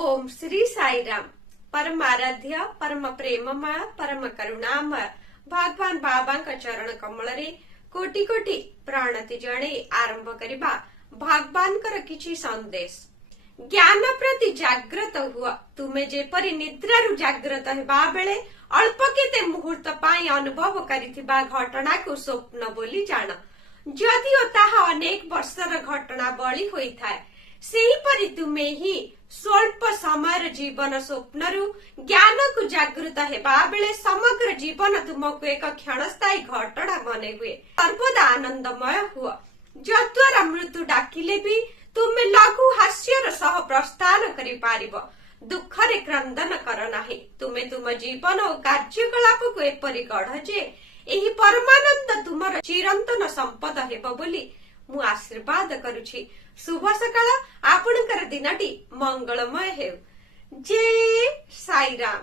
ओम श्री साई राम। परम आराध्य परम प्रेममय परम करुणामय भगवान बाबा चरण कमल रे कोटि कोटि प्रणति जणे आरंभ करिबा भगवान किछि संदेश। ज्ञान प्रति जागृत हुआ। तुमे जेपरि निद्रारु जागृत हेबा बेले अल्प केते मुहूर्त पाई अनुभव करिथिबा घटना को स्वप्न बोली जान। जदिओ ताहा अनेक वर्षर घटना बळी होइथाय, सेहीपरि तुमे ही स्वल्प समय जीवन स्वप्नरु ज्ञान को जागृत हेबा बेले समग्र जीवन तुमको एक क्षणस्थायी घटना मने हुए। सर्वदा आनंदमय हुआ। जद्वारा मृत्यु डाकिले भी तुमे लघु हास्यर सह प्रस्थान करि पारिबो। दुखरे क्रंदन कर नाही। तुमे तुम जीवन और कार्यकलाप को एपरि गढ़ जे एही परमानंद तुमर चिरंतन संपद हेबो बोली मु आशीर्वाद करुछि। शुभ सकाळ। आपणकर दिनटी मंगलमय हेउ। जय साई राम।